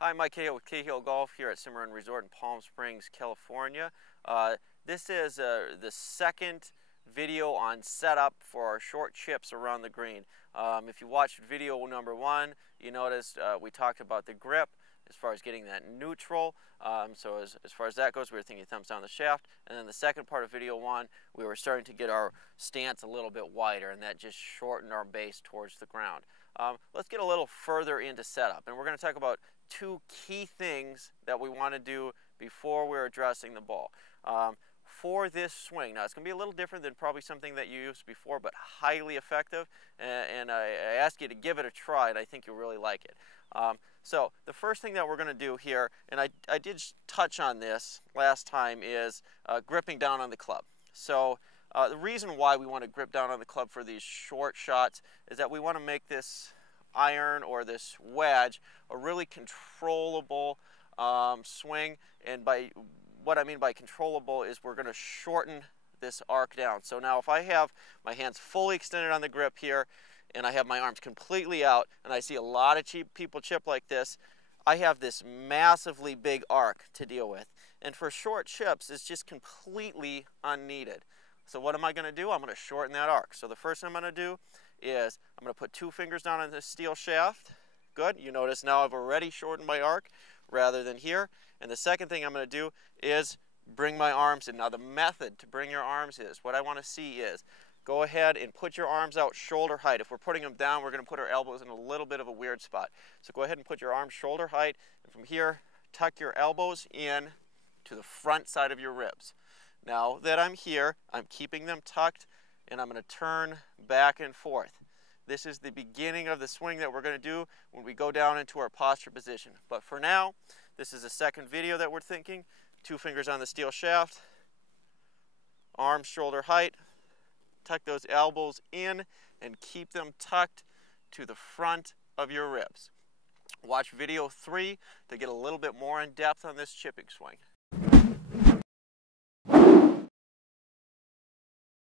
Hi, Mike Cahill with Cahill Golf here at Cimarron Resort in Palm Springs, California. This is the second video on setup for our short chips around the green. If you watched video number one, you noticed we talked about the grip as far as getting that neutral. So as far as that goes, we were thinking thumbs down the shaft. And then the second part of video one, we were starting to get our stance a little bit wider, and that just shortened our base towards the ground. Let's get a little further into setup, and we're going to talk about two key things that we want to do before we're addressing the ball. For this swing, now it's going to be a little different than probably something that you used before, but highly effective, and I ask you to give it a try, and I think you'll really like it. So the first thing that we're going to do here, and I did touch on this last time, is gripping down on the club. So the reason why we want to grip down on the club for these short shots is that we want to make this iron or this wedge a really controllable swing. And by what I mean by controllable is we're going to shorten this arc down. So now if I have my hands fully extended on the grip here and I have my arms completely out, and I see a lot of people chip like this, I have this massively big arc to deal with. And for short chips, it's just completely unneeded. So what am I going to do? I'm going to shorten that arc. So the first thing I'm going to do is I'm going to put two fingers down on the steel shaft. Good. You notice now I've already shortened my arc rather than here. And the second thing I'm going to do is bring my arms in. Now the method to bring your arms is, what I want to see is, go ahead and put your arms out shoulder height. If we're putting them down, we're going to put our elbows in a little bit of a weird spot. So go ahead and put your arms shoulder height, and from here, tuck your elbows in to the front side of your ribs. Now that I'm here, I'm keeping them tucked, and I'm going to turn back and forth. This is the beginning of the swing that we're going to do when we go down into our posture position. But for now, this is the second video that we're thinking. Two fingers on the steel shaft, arms shoulder height, tuck those elbows in and keep them tucked to the front of your ribs. Watch video 3 to get a little bit more in depth on this chipping swing.